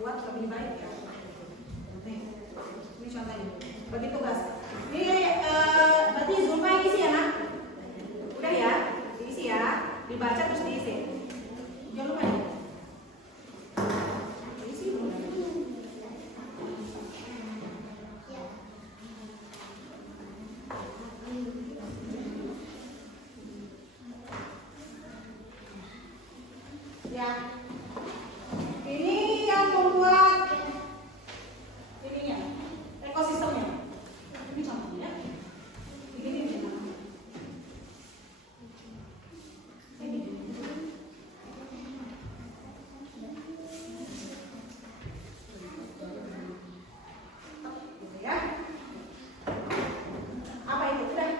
Buat lebih baik ya. Nih, ini contohnya. Bagi tugas. Ini berarti Zulma isi ya nak? Udah ya, diisi ya. Dibaca terus diisi. Jangan lupa ya. Diisi belum? Ya. Ini yang membuat ininya, ekosistemnya. Ini contohnya. Begini nih namanya. Ya. Apa itu? Udah.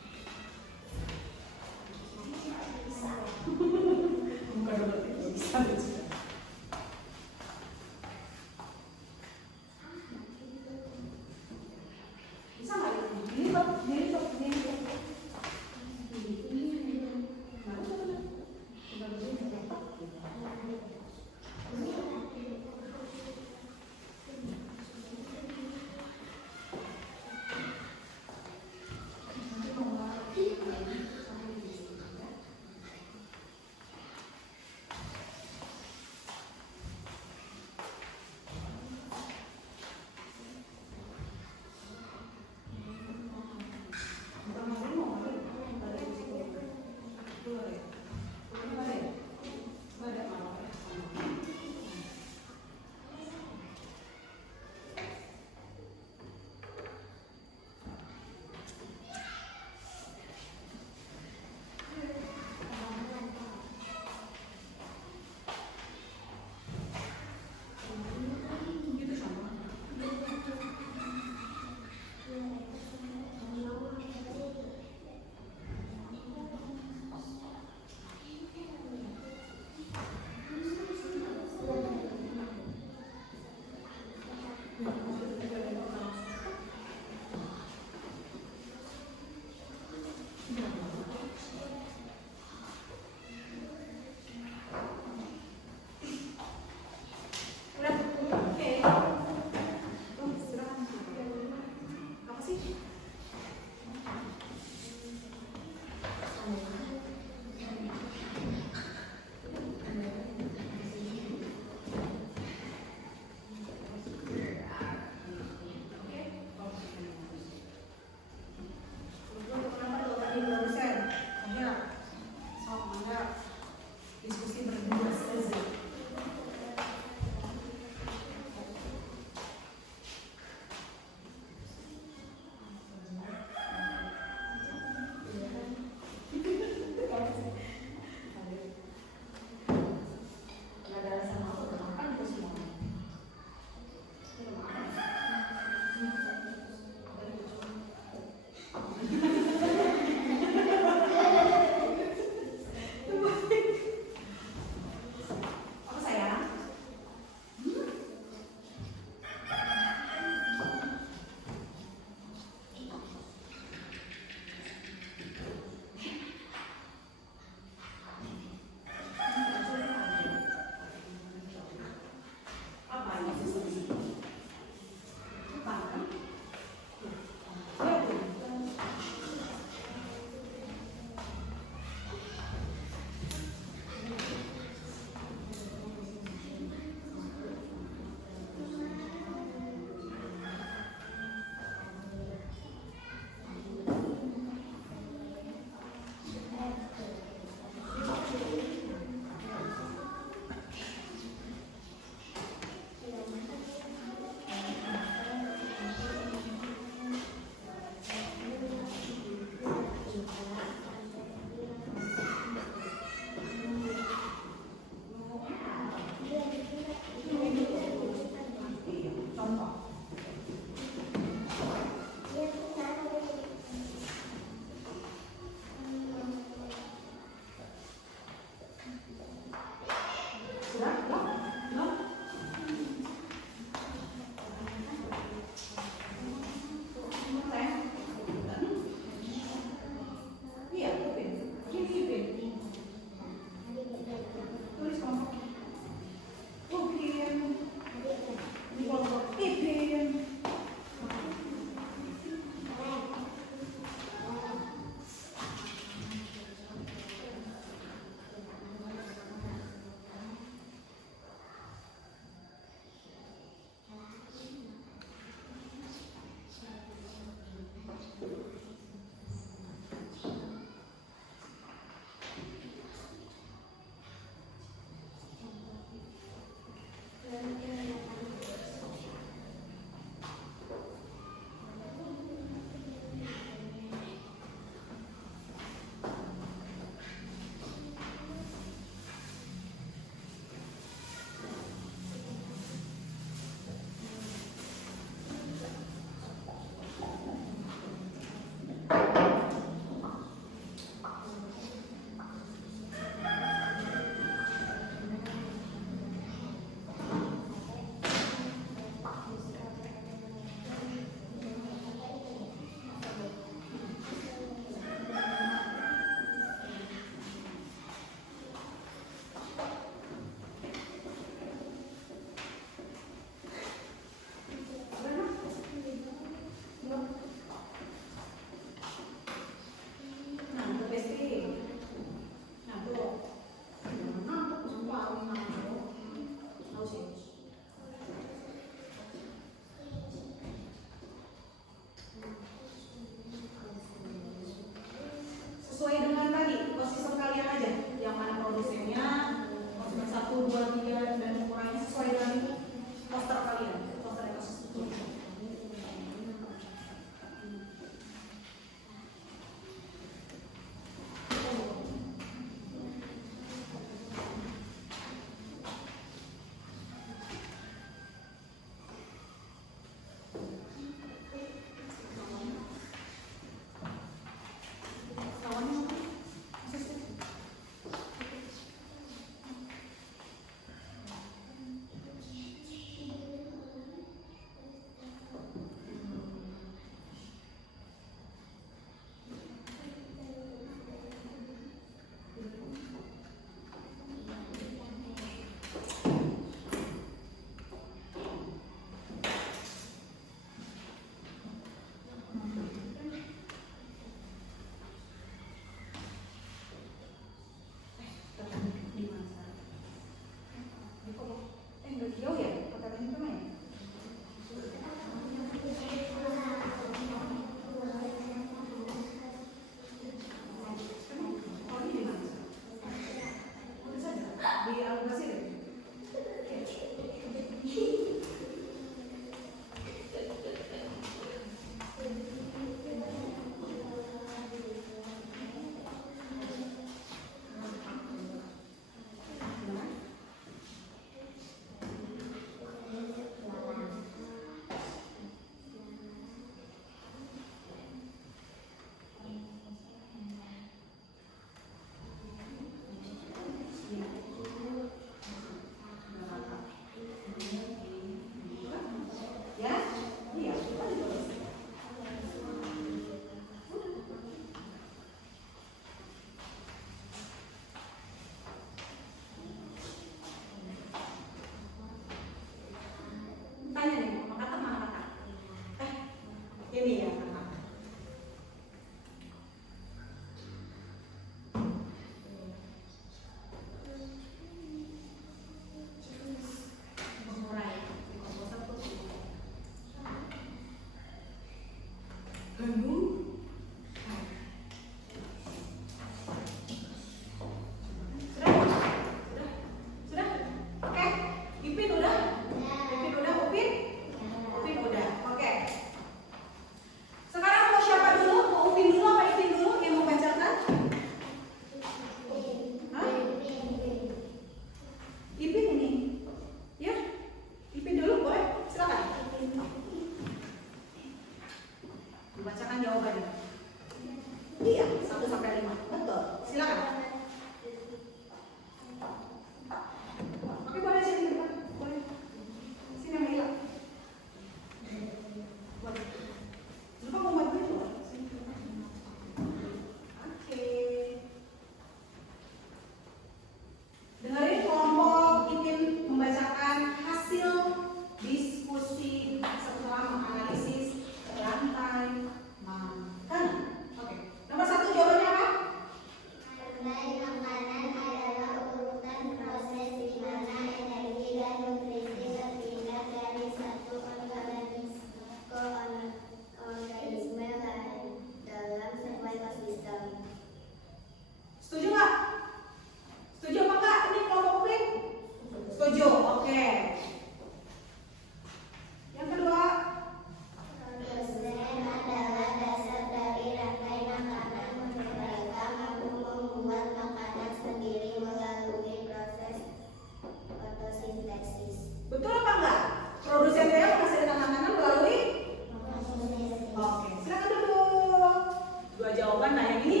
jawaban. Nah yang ini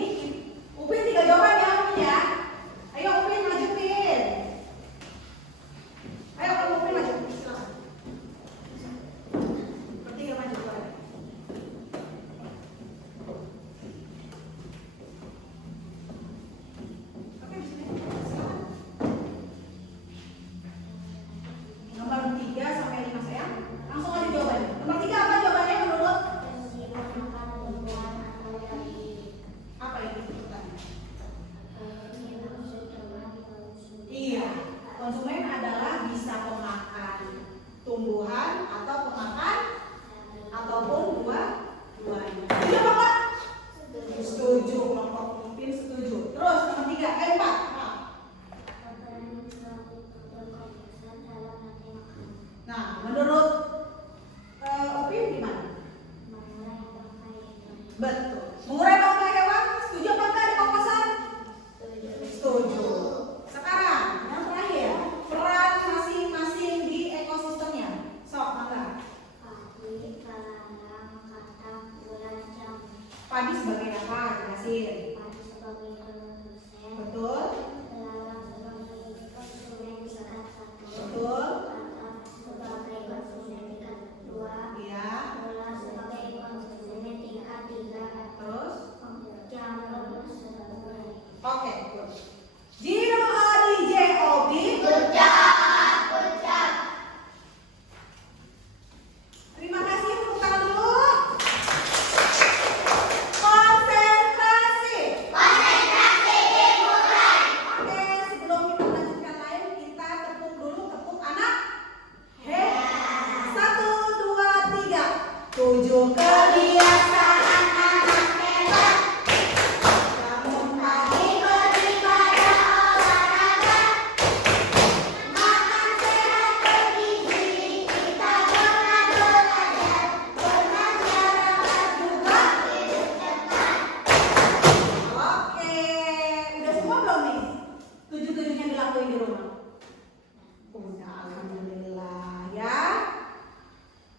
Upin 3 jawaban ya Upin ya. Ayo Upin maju Upin. Ayo kalau Upin maju. Silakan. Bertiga maju boleh. Oke di sini. Silakan. Nomor 3 sampai 5 sayang. Langsung aja jawabannya. Nomor 3 apa jawabannya menurut? Apa itu pertanyaan? Iya, konsumen adalah bisa pemakan tumbuhan atau pemakan ataupun buah-buahan. Setuju apa Pak? Setuju, kelompok Upin setuju. Terus nomor 3, 4. Nah, menurut Upin gimana? Betul. Mengurai bangkai hewan, setuju apa enggak di papasan? Setuju. Sekarang yang terakhir, peran masing-masing di ekosistemnya. Sok, mangga. Padi sebagai apa? Jelasin. Betul. Betul. Iya. Terus? Oke, good. Gino Adi J. Obi. Terima kasih, tepuk tangan dulu. Konsentrasi. Oke, sebelum kita melanjutkan lain, kita tepuk dulu, tepuk anak. 1, 2, 3. 7 kebiasaan anak hebat. Bangun pagi beribadah olahraga. Makan sehat bergizi, kita pernah belajar. Belajar dapat juga hidup cepat. Oke, udah semua belum nih? 7-7-nya dilakuin di rumah? Udah, alhamdulillah ya.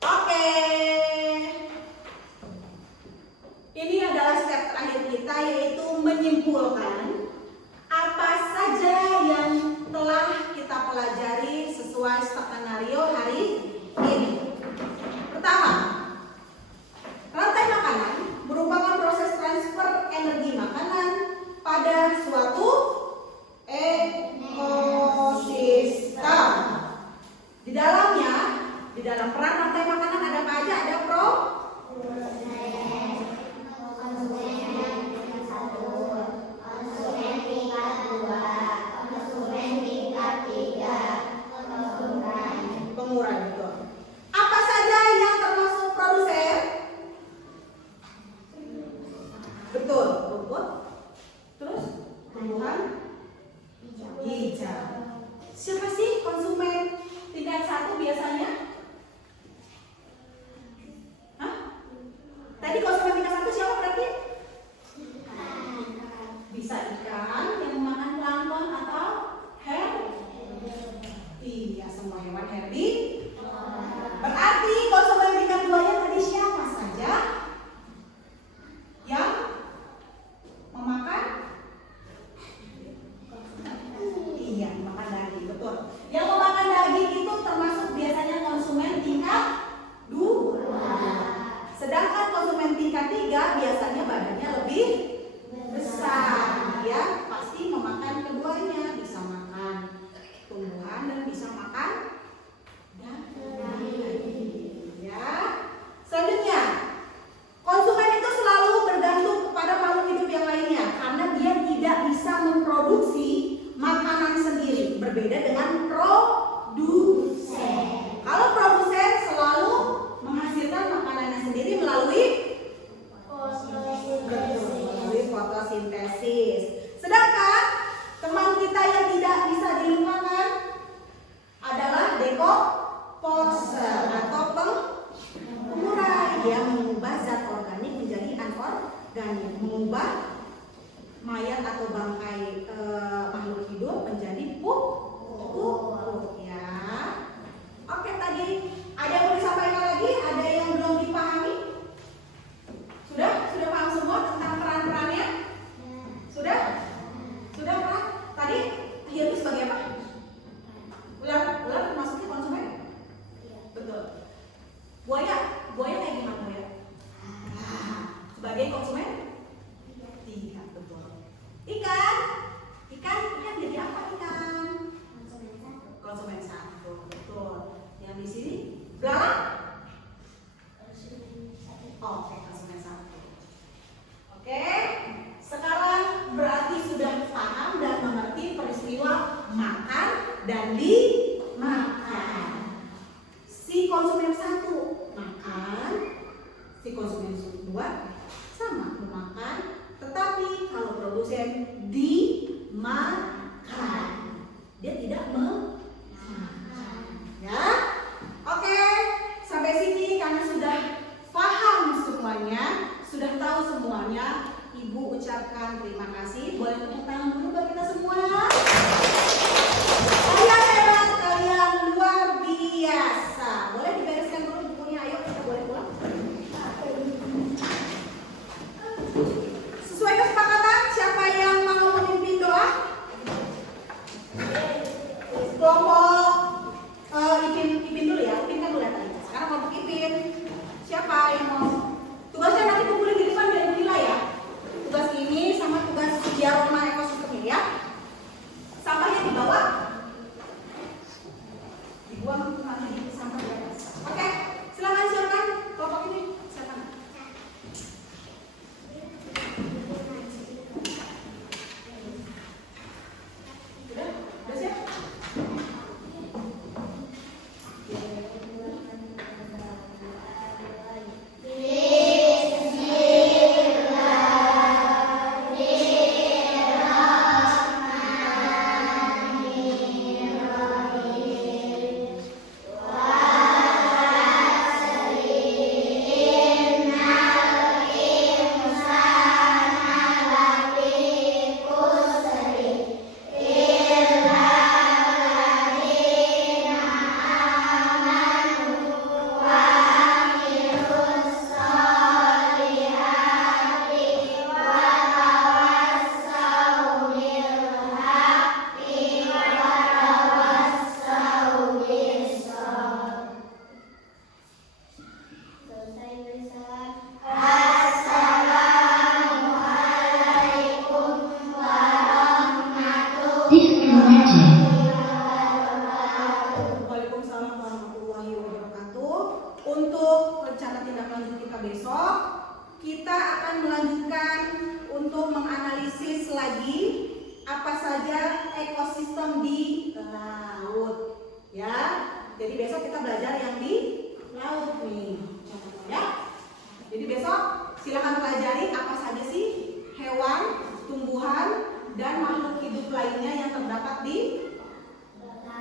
Oke. Ini adalah step terakhir kita, yaitu menyimpulkan apa saja yang telah kita pelajari sesuai skenario hari ini. Pertama, rantai makanan merupakan proses transfer energi makanan pada suatu ekosistem. Di dalamnya, di dalam peran rantai makanan ada apa aja? Ada pengurang, betul. Apa saja yang termasuk produsen? Betul, rumput. Terus tumbuhan hijau. Siapa sih konsumen tingkat 1 biasanya? Hah? Tadi konsumen tingkat 1 siapa berarti? Bisa ikan yang memakan plankton atau iya, semua hewan herbi. Berarti konsumen tingkat 2-nya tadi siapa saja yang memakan? Iya, memakan daging, betul. Yang memakan daging itu termasuk biasanya konsumen tingkat 2. Sedangkan konsumen tingkat 3 biasanya badannya lebih besar. Dia pasti memakan keduanya, bisa makan tumbuhan dan bisa makan daging. Ya. Selanjutnya, konsumen itu selalu bergantung kepada makhluk hidup yang lainnya karena dia tidak bisa memproduksi makanan sendiri, berbeda dengan produsen. Kalau produsen selalu menghasilkan makanannya sendiri melalui fotosintesis. Sedangkan teman kita yang tidak bisa dilupakan adalah dekomposer atau pengurai. Dia mengubah zat organik menjadi anorganik, mengubah mayat atau bangkai makhluk hidup menjadi pupuk ya. Oke, tadi ada yang mau disampaikan lagi? Ada yang belum dipahami? Sudah paham semua tentang peran-peran produsen dimakan. Dia tidak memakan. Ya. Oke, sampai sini kalian sudah paham semuanya, sudah tahu semuanya. Ibu ucapkan terima kasih. Boleh tepuk tangan dulu buat kita semua. Kalian hebat, kalian luar biasa. Boleh dibereskan dulu bukunya, ayo kita boleh pulang. Sesuai kesepakatan, siapa yang mau memimpin doa? Kelompok Ipin dulu ya, Ipin kan udah tadi. Sekarang kelompok Ipin, siapa yang mau? Tugasnya nanti kumpulin di depan biar nilai ya. Tugas ini sama tugas biar rumah ekosistemnya ya. Sampahnya dibawa, dibuang nanti di sampah di atas. Oke, silakan kelompok ini silakan. Udah siap? Waalaikumsalam warahmatullahi wabarakatuh. Untuk rencana tindak lanjut kita besok, kita akan melanjutkan untuk menganalisis lagi apa saja ekosistem di laut. Ya, jadi besok kita belajar yang di laut nih, ya. Jadi besok silakan pelajari apa saja sih hewan, tumbuhan, dan makhluk hidup lainnya yang terdapat di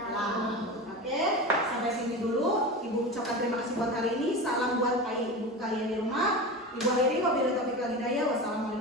laut. Oke, sampai sini dulu. Ibu ucapkan terima kasih buat hari ini. Salam buat ibu kalian di rumah. Ibu akhiri wabillahi taufiq wal hidayah. Wassalamualaikum.